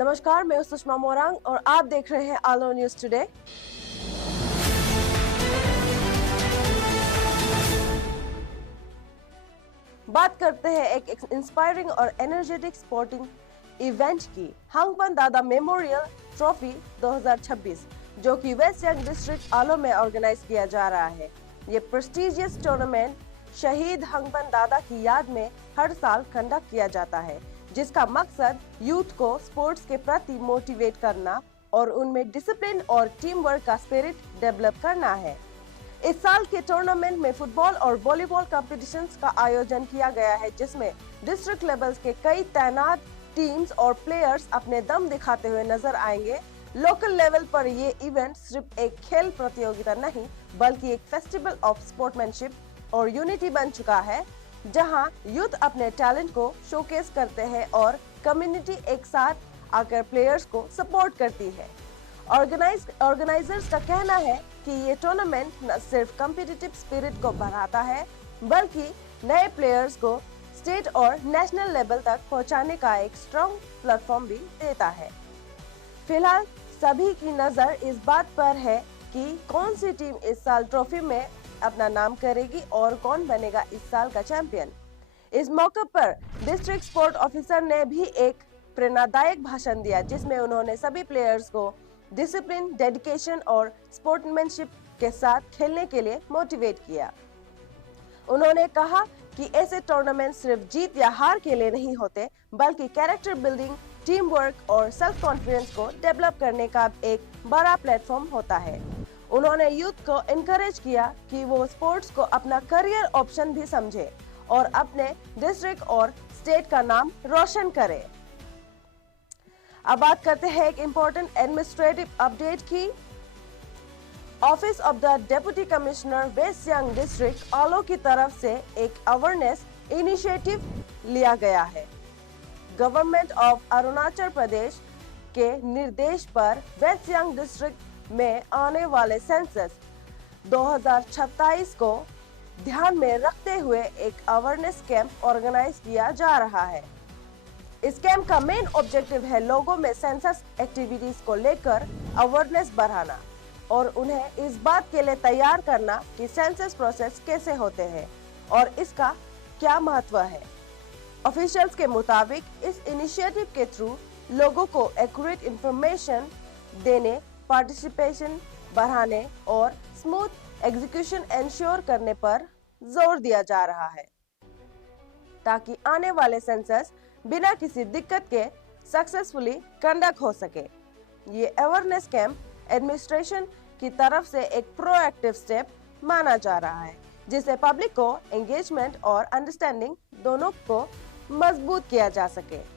नमस्कार, मैं सुषमा मोरांग और आप देख रहे हैं आलो न्यूज टुडे। बात करते हैं एक इंस्पायरिंग और एनर्जेटिक स्पोर्टिंग इवेंट की, हंगपन दादा मेमोरियल ट्रॉफी 2026, जो कि वेस्ट सियांग डिस्ट्रिक्ट आलो में ऑर्गेनाइज किया जा रहा है। ये प्रेस्टिजियस टूर्नामेंट शहीद हंगपन दादा की याद में हर साल कंडक्ट किया जाता है, जिसका मकसद यूथ को स्पोर्ट्स के प्रति मोटिवेट करना और उनमें डिसिप्लिन और टीम वर्क का स्पिरिट डेवलप करना है। इस साल के टूर्नामेंट में फुटबॉल और वॉलीबॉल कॉम्पिटिशन्स का आयोजन किया गया है, जिसमें डिस्ट्रिक्ट लेवल्स के कई तैनात टीम्स और प्लेयर्स अपने दम दिखाते हुए नजर आएंगे। लोकल लेवल पर ये इवेंट सिर्फ एक खेल प्रतियोगिता नहीं, बल्कि एक फेस्टिवल ऑफ स्पोर्ट्समैनशिप और यूनिटी बन चुका है, जहां यूथ अपने टैलेंट को शोकेस करते हैं और कम्युनिटी एक साथ आकर प्लेयर्स को सपोर्ट करती है। ऑर्गेनाइजर्स का कहना है कि ये टूर्नामेंट न सिर्फ कॉम्पिटिटिव स्पिरिट को बढ़ाता है, बल्कि नए प्लेयर्स को स्टेट और नेशनल लेवल तक पहुंचाने का एक स्ट्रॉन्ग प्लेटफॉर्म भी देता है। फिलहाल सभी की नजर इस बात पर है कि कौन सी टीम इस साल ट्रॉफी में अपना नाम करेगी और कौन बनेगा इस साल का चैंपियन। इस मौके पर डिस्ट्रिक्ट स्पोर्ट ऑफिसर ने भी एक प्रेरणादायक भाषण दिया, जिसमें उन्होंने सभी प्लेयर्स को डिसिप्लिन, डेडिकेशन और स्पोर्ट्समैनशिप के साथ खेलने के लिए मोटिवेट किया। उन्होंने कहा कि ऐसे टूर्नामेंट सिर्फ जीत या हार के लिए नहीं होते, बल्कि कैरेक्टर बिल्डिंग, टीम वर्क और सेल्फ कॉन्फिडेंस को डेवलप करने का एक बड़ा प्लेटफॉर्म होता है। उन्होंने यूथ को एनकरेज किया कि वो स्पोर्ट्स को अपना करियर ऑप्शन भी समझे और अपने डिस्ट्रिक्ट और स्टेट का नाम रोशन करे। अब बात करते हैं एक इम्पोर्टेंट एडमिनिस्ट्रेटिव अपडेट की। Office of the deputy commissioner west Siang district Aalo की तरफ से एक अवेयरनेस इनिशिएटिव लिया गया है। गवर्नमेंट ऑफ अरुणाचल प्रदेश के निर्देश पर वेस्ट सियांग डिस्ट्रिक्ट में आने वाले सेंसस 2027 को ध्यान में रखते हुए एक अवेयरनेस कैंप ऑर्गेनाइज किया जा रहा है। इस कैंप का मेन ऑब्जेक्टिव है लोगों में सेंसस एक्टिविटीज को लेकर अवेयरनेस बढ़ाना और उन्हें इस बात के लिए तैयार करना कि सेंसस प्रोसेस कैसे होते हैं और इसका क्या महत्व है। ऑफिशियल्स के मुताबिक इस इनिशिएटिव के थ्रू लोगों को एक्यूरेट इंफॉर्मेशन देने, पार्टिसिपेशन बढ़ाने और स्मूथ एग्जीक्यूशन एंश्योर करने पर जोर दिया जा रहा है, ताकि आने वाले सेंसस बिना किसी दिक्कत के सक्सेसफुली कंडक्ट हो सके। ये अवेयरनेस कैंप एडमिनिस्ट्रेशन की तरफ से एक प्रोएक्टिव स्टेप माना जा रहा है, जिससे पब्लिक को एंगेजमेंट और अंडरस्टैंडिंग दोनों को मजबूत किया जा सके।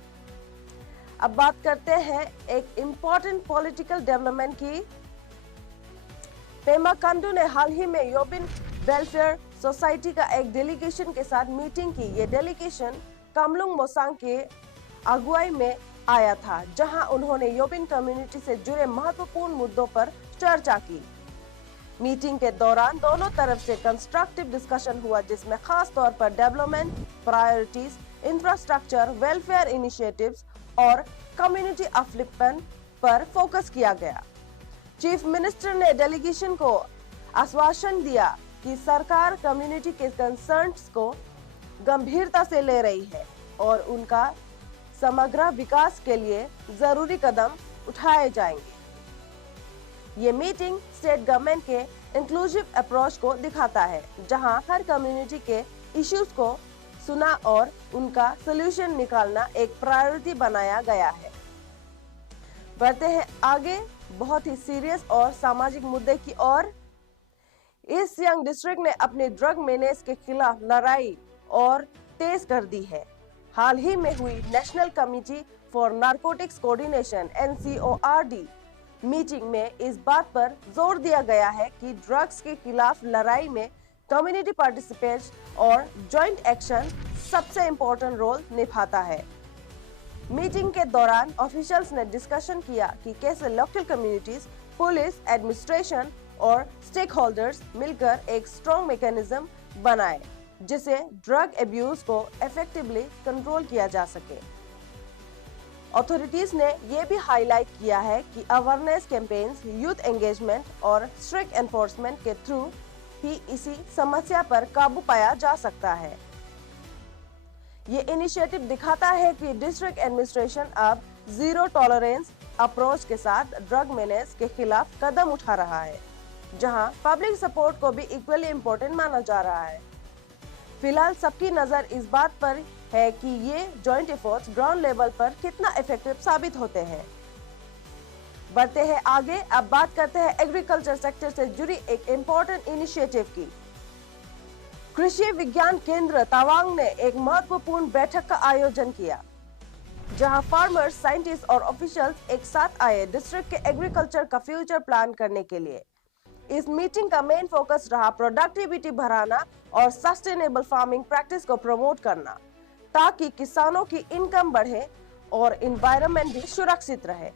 अब बात करते हैं एक इम्पोर्टेंट पॉलिटिकल डेवलपमेंट की। पेमा खांडू ने हाल ही में योबिन वेलफेयर सोसाइटी का एक डेलीगेशन के साथ मीटिंग की। ये डेलीगेशन कामलुंग मोसांग के अगुवाई में आया था, जहां उन्होंने योबिन कम्युनिटी से जुड़े महत्वपूर्ण मुद्दों पर चर्चा की। मीटिंग के दौरान दोनों तरफ से कंस्ट्रक्टिव डिस्कशन हुआ, जिसमें खास तौर पर development priorities, infrastructure, welfare initiatives और कम्युनिटी अपलिफ्टमेंट पर फोकस किया गया। चीफ मिनिस्टर ने डेलीगेशन को आश्वासन दिया कि सरकार कम्युनिटी के कंसर्न्स को गंभीरता से ले रही है और उनका समग्र विकास के लिए जरूरी कदम उठाए जाएंगे। ये मीटिंग स्टेट गवर्नमेंट के इंक्लूसिव अप्रोच को दिखाता है, जहां हर कम्युनिटी के इश्यूज को सुना और उनका सलूशन निकालना एक प्रायोरिटी बनाया गया है। बढ़ते हैं आगे बहुत ही सीरियस और सामाजिक मुद्दे की ओर। ईस्ट सियांग डिस्ट्रिक्ट ने अपने ड्रग मेनेज के खिलाफ लड़ाई और तेज कर दी है। हाल ही में हुई national committee for narcotics coordination NCORD meeting में इस बात पर जोर दिया गया है कि ड्रग्स के खिलाफ लड़ाई में कम्युनिटी पार्टिसिपेशन और जॉइंट एक्शन सबसे इम्पोर्टेंट रोल निभाता है। मीटिंग के दौरान ऑफिशियल्स ने डिस्कशन किया कि कैसे लोकल कम्युनिटीज, पुलिस, एडमिनिस्ट्रेशन और स्टेक होल्डर्स मिलकर एक स्ट्रॉन्ग मैकेनिज्म बनाए, जिसे ड्रग एब्यूज को इफेक्टिवली कंट्रोल किया जा सके। अथॉरिटीज ने यह भी हाईलाइट किया है कि अवेयरनेस कैंपेन्स, यूथ एंगेजमेंट और स्ट्रिक्ट एनफोर्समेंट के थ्रू ही इसी समस्या पर काबू पाया जा सकता है। ये इनिशिएटिव दिखाता है कि डिस्ट्रिक्ट एडमिनिस्ट्रेशन अब जीरो टॉलरेंस अप्रोच के साथ ड्रग मेनेस के खिलाफ कदम उठा रहा है, जहां पब्लिक सपोर्ट को भी इक्वली इम्पोर्टेंट माना जा रहा है। फिलहाल सबकी नजर इस बात पर है कि ये जॉइंट एफर्ट्स ग्राउंड लेवल पर कितना इफेक्टिव साबित होते हैं। बढ़ते हैं आगे, अब बात करते हैं एग्रीकल्चर सेक्टर से जुड़ी एक इम्पोर्टेंट इनिशिएटिव की। कृषि विज्ञान केंद्र तवांग ने एक महत्वपूर्ण बैठक का आयोजन किया, जहां फार्मर्स, साइंटिस्ट और ऑफिशियल्स एक साथ आए डिस्ट्रिक्ट के एग्रीकल्चर का फ्यूचर प्लान करने के लिए। इस मीटिंग का मेन फोकस रहा प्रोडक्टिविटी बढ़ाना और सस्टेनेबल फार्मिंग प्रैक्टिस को प्रमोट करना, ताकि किसानों की इनकम बढ़े और एनवायरनमेंट भी सुरक्षित रहे।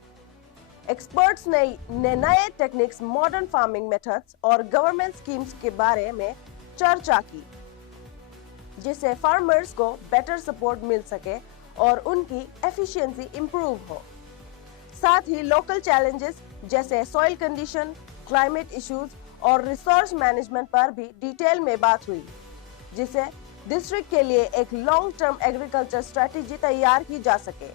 एक्सपर्ट्स ने नए टेक्निक्स, मॉडर्न फार्मिंग मेथड्स और गवर्नमेंट स्कीम्स के बारे में चर्चा की, जिससे फार्मर्स को बेटर सपोर्ट मिल सके और उनकी एफिशिएंसी इंप्रूव हो। साथ ही लोकल चैलेंजेस जैसे सॉइल कंडीशन, क्लाइमेट इश्यूज और रिसोर्स मैनेजमेंट पर भी डिटेल में बात हुई, जिससे डिस्ट्रिक्ट के लिए एक लॉन्ग टर्म एग्रीकल्चर स्ट्रेटेजी तैयार की जा सके।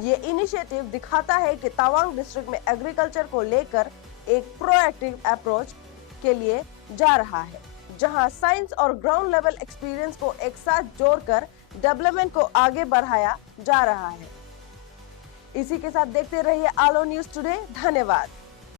ये इनिशिएटिव दिखाता है कि तवांग डिस्ट्रिक्ट में एग्रीकल्चर को लेकर एक प्रोएक्टिव अप्रोच के लिए जा रहा है, जहां साइंस और ग्राउंड लेवल एक्सपीरियंस को एक साथ जोड़कर डेवलपमेंट को आगे बढ़ाया जा रहा है। इसी के साथ देखते रहिए आलो न्यूज टुडे। धन्यवाद।